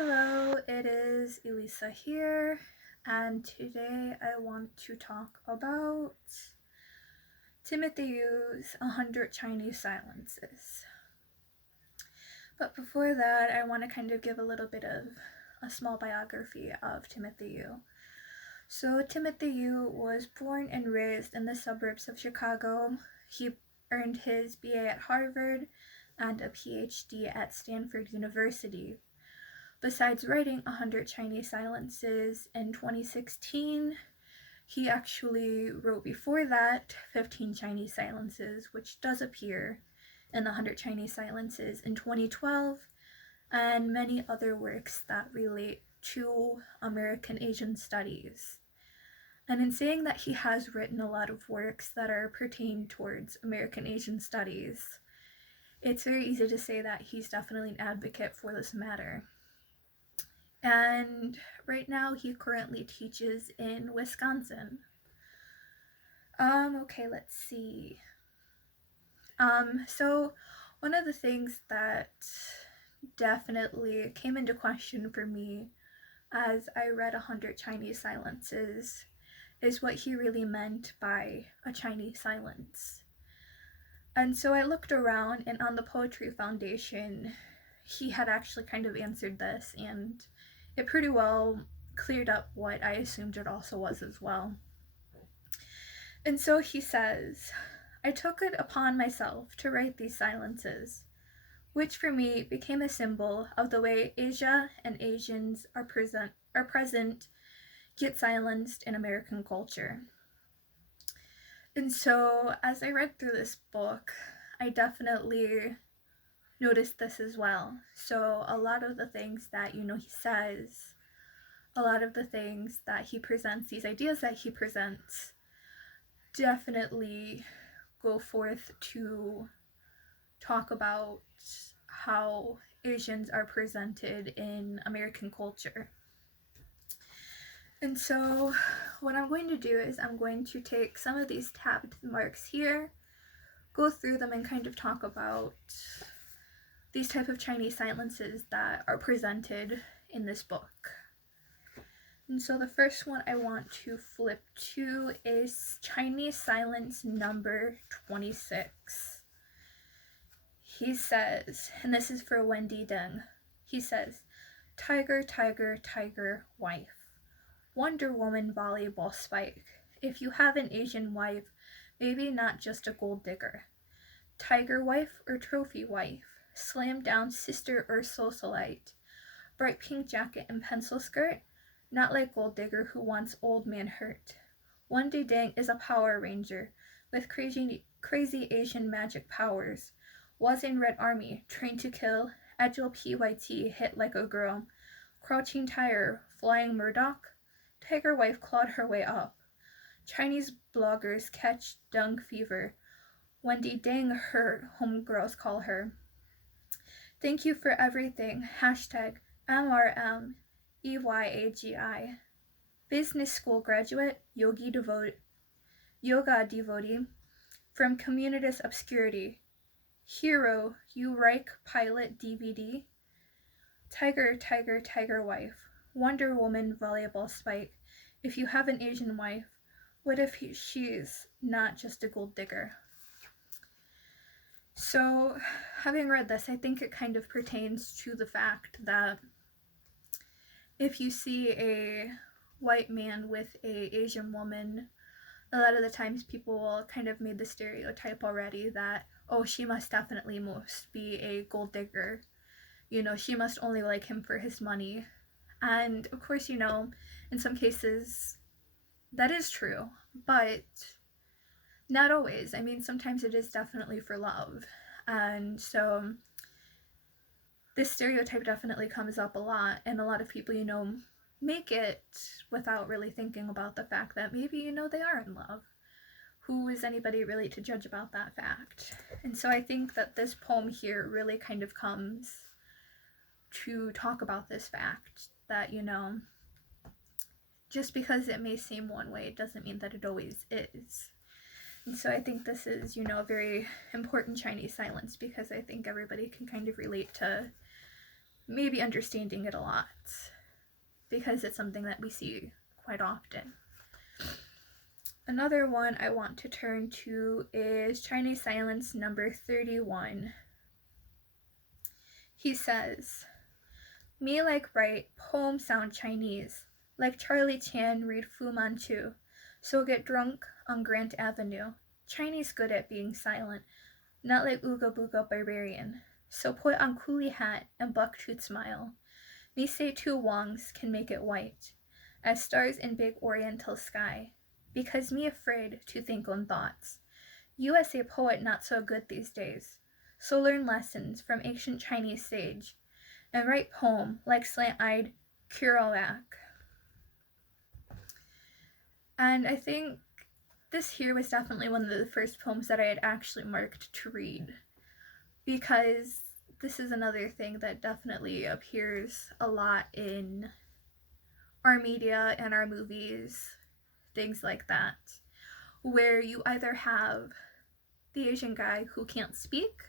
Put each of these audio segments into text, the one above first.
Hello, it is Elisa here, and today I want to talk about Timothy Yu's 100 Chinese Silences. But before that, I want to kind of give a little bit of a small biography of Timothy Yu. So, Timothy Yu was born and raised in the suburbs of Chicago. He earned his BA at Harvard and a PhD at Stanford University. Besides writing 100 Chinese Silences in 2016, he actually wrote before that 15 Chinese Silences, which does appear in the 100 Chinese Silences in 2012, and many other works that relate to American Asian studies. And in saying that he has written a lot of works that are pertained towards American Asian studies, it's very easy to say that he's definitely an advocate for this matter. And right now he currently teaches in Wisconsin. Okay, let's see. So one of the things that definitely came into question for me as I read 100 Chinese Silences is what he really meant by a Chinese silence. And so I looked around, and on the Poetry Foundation, he had actually kind of answered this, and it pretty well cleared up what I assumed it also was as well. And so he says, I took it upon myself to write these silences, which for me became a symbol of the way Asia and Asians are present, yet silenced in American culture. And so as I read through this book, I definitely noticed this as well. So a lot of the things that he says, a lot of the things that he presents, these ideas that he presents, definitely go forth to talk about how Asians are presented in American culture. And so what I'm going to do is I'm going to take some of these tabbed marks here, go through them, and kind of talk about these type of Chinese silences that are presented in this book. And so the first one I want to flip to is Chinese silence number 26. He says, and this is for Wendy Deng, he says, Tiger, tiger, tiger, wife. Wonder Woman volleyball spike. If you have an Asian wife, maybe not just a gold digger. Tiger wife or trophy wife. Slam down sister or socialite. Bright pink jacket and pencil skirt. Not like gold digger who wants old man hurt. Wendy Deng is a Power Ranger with crazy Asian magic powers. Was in Red Army, trained to kill. Agile PYT, hit like a girl. Crouching Tiger, flying Murdoch. Tiger wife clawed her way up. Chinese bloggers catch dung fever. Wendy Deng, her homegirls call her. Thank you for everything. Hashtag MRM EYAGI. Business school graduate, yoga devotee, from communist obscurity. Hero, you Reich pilot DVD. Tiger, tiger, tiger wife. Wonder Woman volleyball spike. If you have an Asian wife, what if she's not just a gold digger? So, having read this, I think it kind of pertains to the fact that if you see a white man with a Asian woman, a lot of the times people will kind of made the stereotype already that, oh, she must definitely most be a gold digger. She must only like him for his money. And of course, in some cases that is true, but not always. I mean, sometimes it is definitely for love. And so this stereotype definitely comes up a lot, and a lot of people, make it without really thinking about the fact that maybe, they are in love. Who is anybody really to judge about that fact? And so I think that this poem here really kind of comes to talk about this fact that, just because it may seem one way, it doesn't mean that it always is. And so I think this is, a very important Chinese silence, because I think everybody can kind of relate to maybe understanding it a lot, because it's something that we see quite often. Another one I want to turn to is Chinese Silence number 31. He says, "Me like write, poems sound Chinese, like Charlie Chan read Fu Manchu, so get drunk on Grant Avenue. Chinese good at being silent, not like Ooga Booga Barbarian. So put on coolie hat and bucktooth smile. Me say two Wongs can make it white, as stars in big oriental sky, because me afraid to think on thoughts. USA poet not so good these days, so learn lessons from ancient Chinese sage, and write poem like slant-eyed Kerouac." And I think this here was definitely one of the first poems that I had actually marked to read, because this is another thing that definitely appears a lot in our media and our movies, things like that, where you either have the Asian guy who can't speak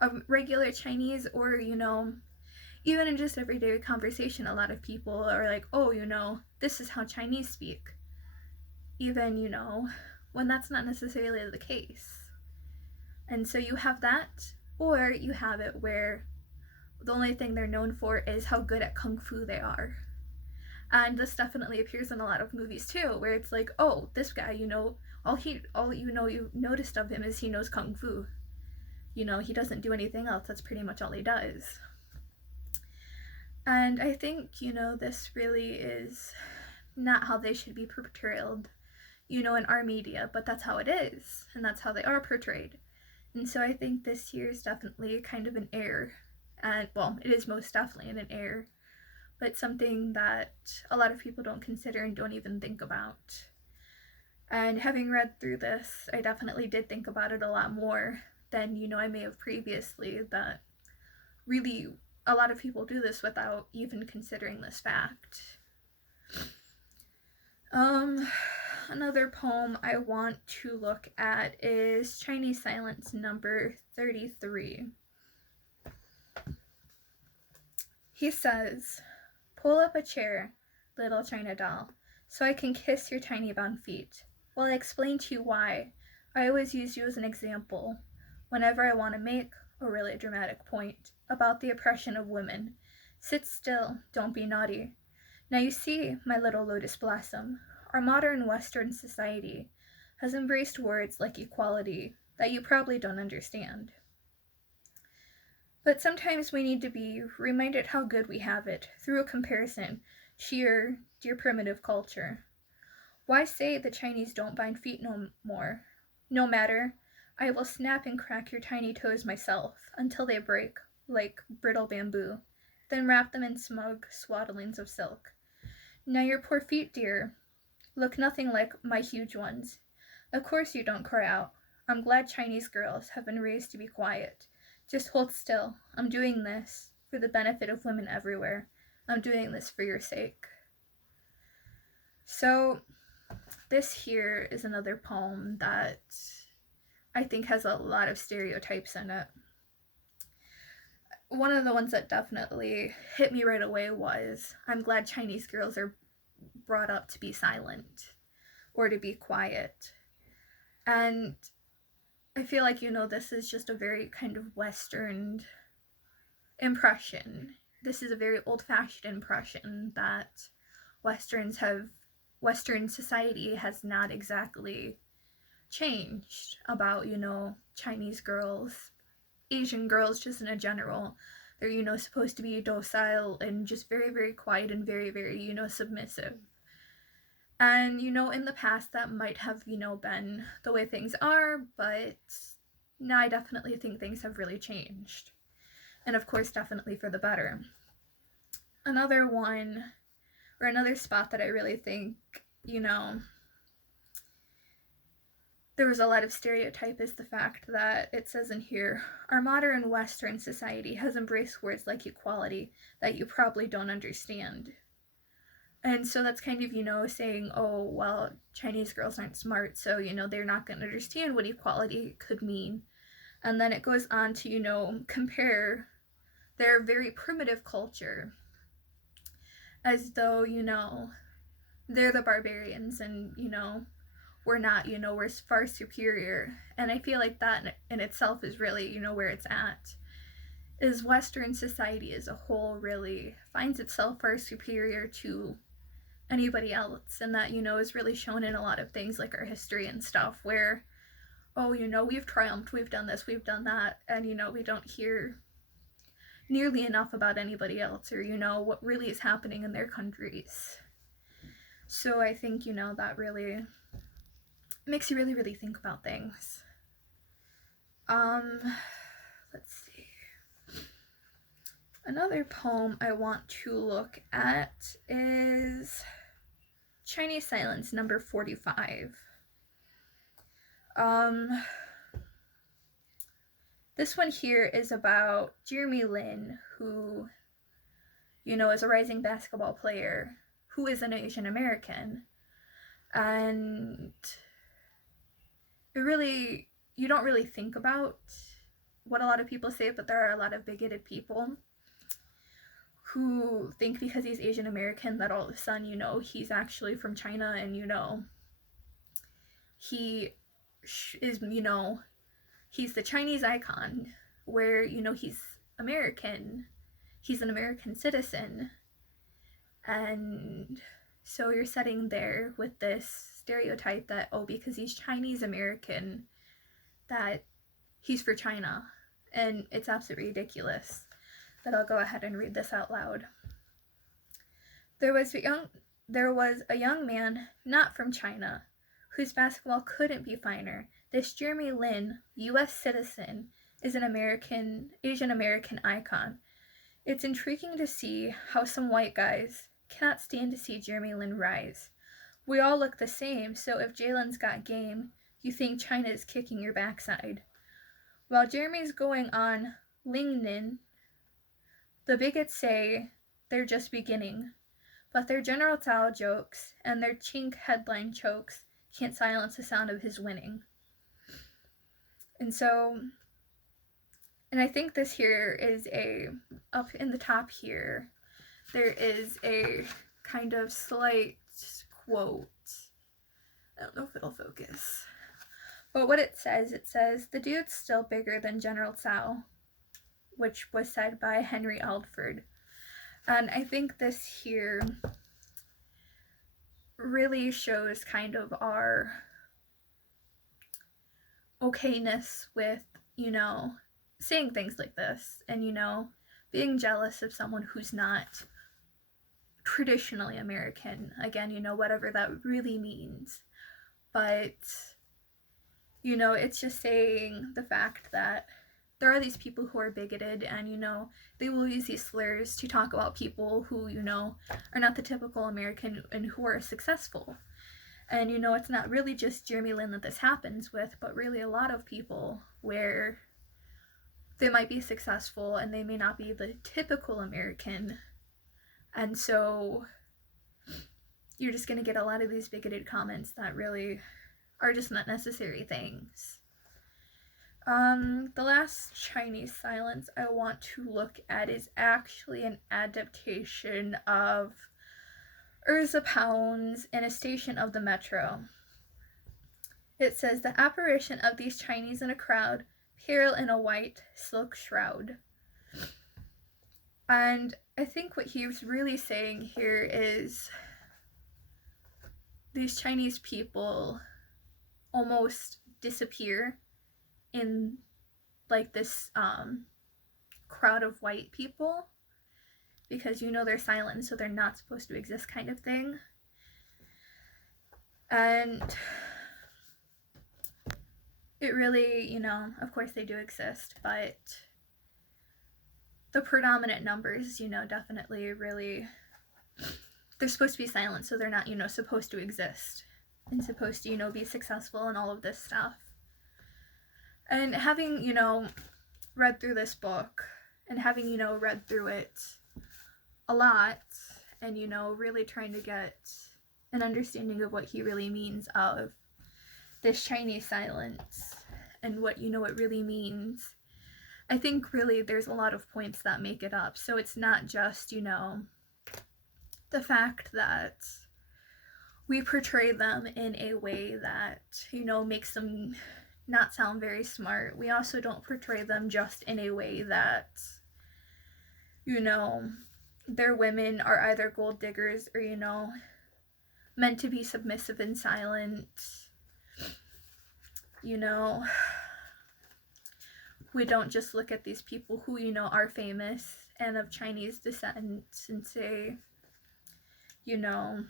a regular Chinese, or, even in just everyday conversation, a lot of people are like, oh, this is how Chinese speak. Even, when that's not necessarily the case. And so you have that, or you have it where the only thing they're known for is how good at kung fu they are. And this definitely appears in a lot of movies too, where it's like, oh, this guy, all you noticed of him is he knows kung fu. He doesn't do anything else. That's pretty much all he does. And I think, this really is not how they should be portrayed, in our media, but that's how it is, and that's how they are portrayed. And so I think this here is definitely kind of an error. And, well, it is most definitely an error, but something that a lot of people don't consider and don't even think about. And having read through this, I definitely did think about it a lot more than, I may have previously, that really a lot of people do this without even considering this fact. Another poem I want to look at is Chinese Silence number 33. He says, "Pull up a chair, little China doll, so I can kiss your tiny brown feet, while I explain to you why I always use you as an example whenever I want to make a really dramatic point about the oppression of women. Sit still, don't be naughty. Now you see, my little lotus blossom, our modern Western society has embraced words like equality that you probably don't understand. But sometimes we need to be reminded how good we have it through a comparison to your dear primitive culture. Why say the Chinese don't bind feet no more? No matter, I will snap and crack your tiny toes myself until they break like brittle bamboo, then wrap them in smug swaddlings of silk. Now your poor feet, dear, look nothing like my huge ones. Of course you don't cry out. I'm glad Chinese girls have been raised to be quiet. Just hold still. I'm doing this for the benefit of women everywhere. I'm doing this for your sake." So this here is another poem that I think has a lot of stereotypes in it. One of the ones that definitely hit me right away was, I'm glad Chinese girls are brought up to be silent or to be quiet. And I feel like, this is just a very kind of Western impression. This is a very old-fashioned impression that Western society has not exactly changed about, Chinese girls, Asian girls just in a general. They're, supposed to be docile and just very, very quiet and very, very, submissive. And, in the past that might have, been the way things are, but now I definitely think things have really changed. And of course, definitely for the better. Another one, or another spot that I really think, there was a lot of stereotype is the fact that it says in here, our modern Western society has embraced words like equality that you probably don't understand. And so that's kind of, saying, oh, well, Chinese girls aren't smart, so, they're not going to understand what equality could mean. And then it goes on to, compare their very primitive culture, as though, you know, they're the barbarians and, you know, we're not, you know, we're far superior. And I feel like that in itself is really, you know, where it's at. Is Western society as a whole really finds itself far superior to anybody else, and that, you know, is really shown in a lot of things like our history and stuff, where, oh, you know, we've triumphed, we've done this, we've done that, and, you know, we don't hear nearly enough about anybody else, or, you know, what really is happening in their countries. So I think, you know, that really makes you really, really think about things. Let's see. Another poem I want to look at is Chinese Silence, number 45. This one here is about Jeremy Lin, who, you know, is a rising basketball player who is an Asian American. And it really, you don't really think about what a lot of people say, but there are a lot of bigoted people who think because he's Asian American that all of a sudden, you know, he's actually from China, and, you know, he is, you know, he's the Chinese icon, where, you know, he's American, he's an American citizen. And so you're sitting there with this stereotype that, oh, because he's Chinese American, that he's for China. And it's absolutely ridiculous. But I'll go ahead and read this out loud. There was a young man not from China whose basketball couldn't be finer. This Jeremy Lin, U.S. citizen, is an Asian American icon. It's intriguing to see how some white guys cannot stand to see Jeremy Lin rise. We all look the same, so if Jalen's got game, you think China is kicking your backside. While Jeremy's going on Lingnan, the bigots say they're just beginning, but their General Tao jokes and their chink headline chokes can't silence the sound of his winning. And so, and I think this here is up in the top here, there is a kind of slight quote. I don't know if it'll focus. But what it says, the dude's still bigger than General Tao, which was said by Henry Aldford. And I think this here really shows kind of our okayness with, you know, saying things like this, and, you know, being jealous of someone who's not traditionally American. Again, you know, whatever that really means. But, you know, it's just saying the fact that there are these people who are bigoted, and, you know, they will use these slurs to talk about people who, you know, are not the typical American and who are successful. And, you know, it's not really just Jeremy Lin that this happens with, but really a lot of people where they might be successful and they may not be the typical American. And so you're just going to get a lot of these bigoted comments that really are just not necessary things. The last Chinese silence I want to look at is actually an adaptation of Urza Pound's In a Station of the Metro. It says, the apparition of these Chinese in a crowd, pale in a white silk shroud. And I think what he was really saying here is these Chinese people almost disappear in like this crowd of white people, because, you know, they're silent, so they're not supposed to exist, kind of thing. And it really, you know, of course they do exist, but the predominant numbers, you know, definitely really, they're supposed to be silent, so they're not, you know, supposed to exist and supposed to, you know, be successful and all of this stuff. And having, you know, read through this book and having, you know, read through it a lot, and, you know, really trying to get an understanding of what he really means of this Chinese silence and what, you know, it really means, I think really there's a lot of points that make it up. So it's not just, you know, the fact that we portray them in a way that, you know, makes them not sound very smart. We also don't portray them just in a way that, you know, their women are either gold diggers or, you know, meant to be submissive and silent. You know, we don't just look at these people who, you know, are famous and of Chinese descent and say, you know,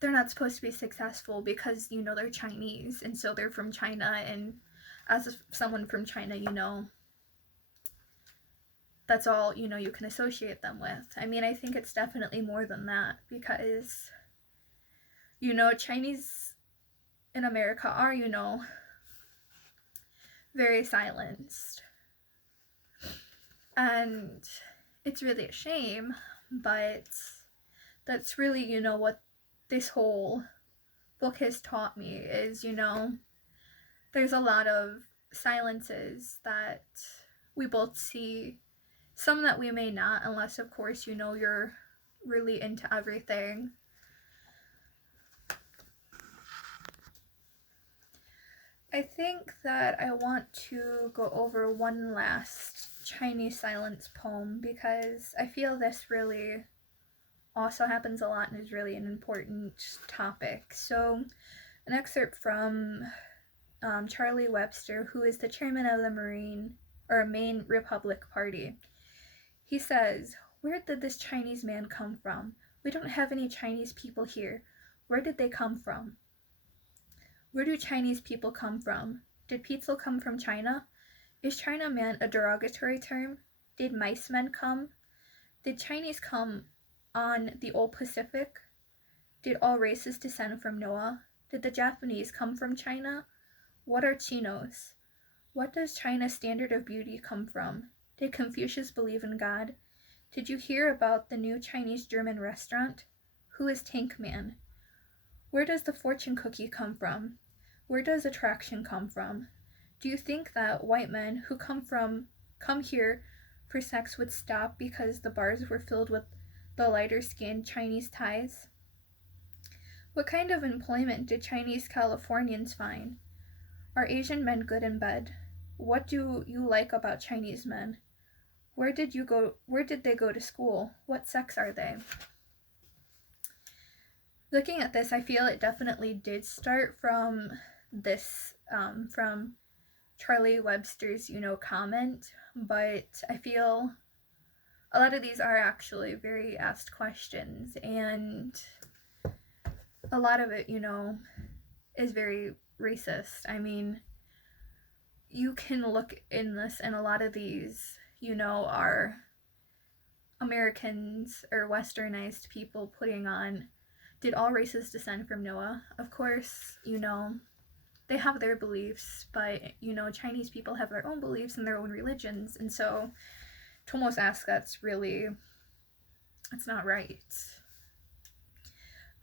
they're not supposed to be successful because, you know, they're Chinese and so they're from China, and as someone from China, you know, that's all, you know, you can associate them with. I mean, I think it's definitely more than that, because, you know, Chinese in America are, you know, very silenced. And it's really a shame, but that's really, you know, what this whole book has taught me is, you know, there's a lot of silences that we both see, some that we may not, unless, of course, you know, you're really into everything. I think that I want to go over one last Chinese silence poem, because I feel this really also happens a lot and is really an important topic. So, an excerpt from Charlie Webster, who is the chairman of the Maine Republic Party. He says, "Where did this Chinese man come from? We don't have any Chinese people here. Where did they come from? Where do Chinese people come from? Did pizza come from China? Is China man a derogatory term? Did mice men come? Did Chinese come on the old Pacific? Did all races descend from Noah? Did the Japanese come from China? What are Chinos? What does China's standard of beauty come from? Did Confucius believe in God? Did you hear about the new Chinese-German restaurant? Who is Tank Man? Where does the fortune cookie come from? Where does attraction come from? Do you think that white men who come here for sex would stop because the bars were filled with the lighter-skinned Chinese Thais? What kind of employment did Chinese Californians find? Are Asian men good in bed? What do you like about Chinese men? Where did they go to school? What sex are they?" Looking at this, I feel it definitely did start from this, from Charlie Webster's, you know, comment, but I feel a lot of these are actually very asked questions, and a lot of it, you know, is very racist. I mean, you can look in this, and a lot of these, you know, are Americans or westernized people putting on, did all races descend from Noah? Of course, you know, they have their beliefs, but, you know, Chinese people have their own beliefs and their own religions, and so to almost ask that's not right.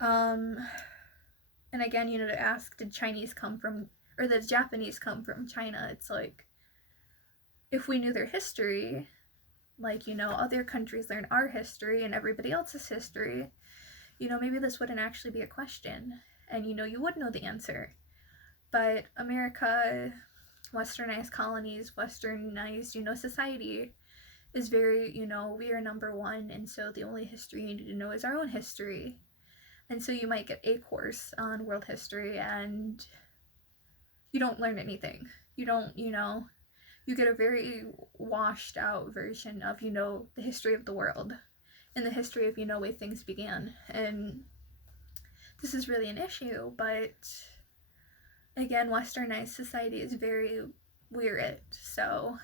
And again, you know, to ask, did Chinese come from, or the Japanese come from China? It's like, if we knew their history, like, you know, other countries learn our history and everybody else's history, you know, maybe this wouldn't actually be a question, and, you know, you would know the answer. But America, westernized colonies, westernized, you know, society is very, you know, we are number one, and so the only history you need to know is our own history. And so you might get a course on world history and you don't learn anything. You don't, you know, you get a very washed out version of, you know, the history of the world and the history of, you know, way things began. And this is really an issue, but again, westernized society is very weird, so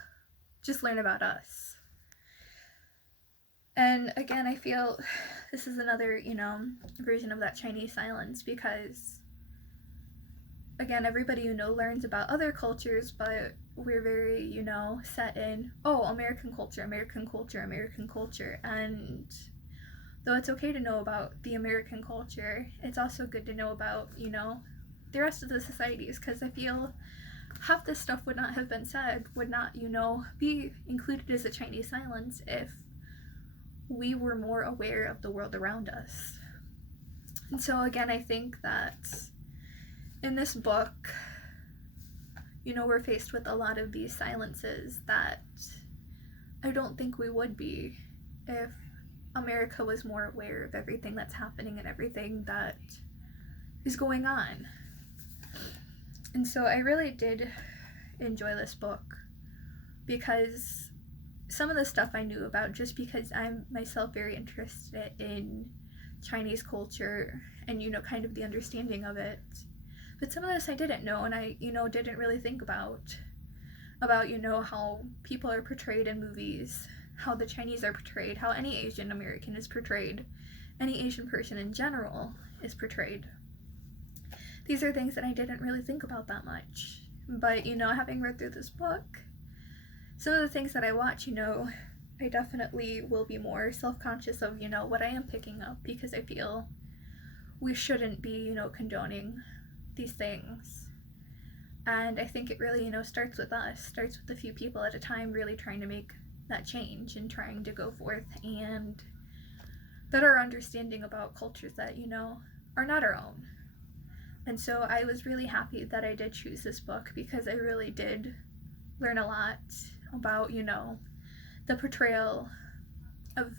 just learn about us. And again, I feel this is another, you know, version of that Chinese silence, because again, everybody, you know, learns about other cultures, but we're very, you know, set in, oh, American culture, American culture, American culture. And though it's okay to know about the American culture, it's also good to know about, you know, the rest of the societies, because I feel half this stuff would not have been said, would not, be included as a Chinese silence if we were more aware of the world around us. And so again, I think that in this book, we're faced with a lot of these silences that I don't think we would be if America was more aware of everything that's happening and everything that is going on. And so I really did enjoy this book because some of the stuff I knew about just because I'm myself very interested in Chinese culture and, kind of the understanding of it. But some of this I didn't know, and I, didn't really think about, how people are portrayed in movies, how the Chinese are portrayed, how any Asian American is portrayed, any Asian person in general is portrayed. These are things that I didn't really think about that much. But, having read through this book, some of the things that I watch, I definitely will be more self-conscious of, what I am picking up, because I feel we shouldn't be, condoning these things. And I think it really, starts with us, starts with a few people at a time really trying to make that change and trying to go forth and better understanding about cultures that, are not our own. And so I was really happy that I did choose this book because I really did learn a lot about, the portrayal of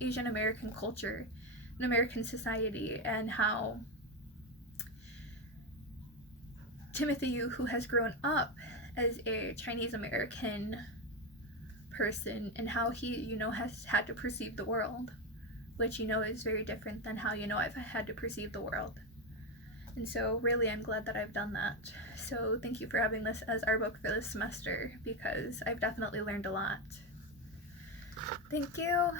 Asian American culture in American society, and how Timothy Yu, who has grown up as a Chinese American person, and how he, has had to perceive the world, which, is very different than how, I've had to perceive the world. And so really I'm glad that I've done that. So thank you for having this as our book for this semester, because I've definitely learned a lot. Thank you.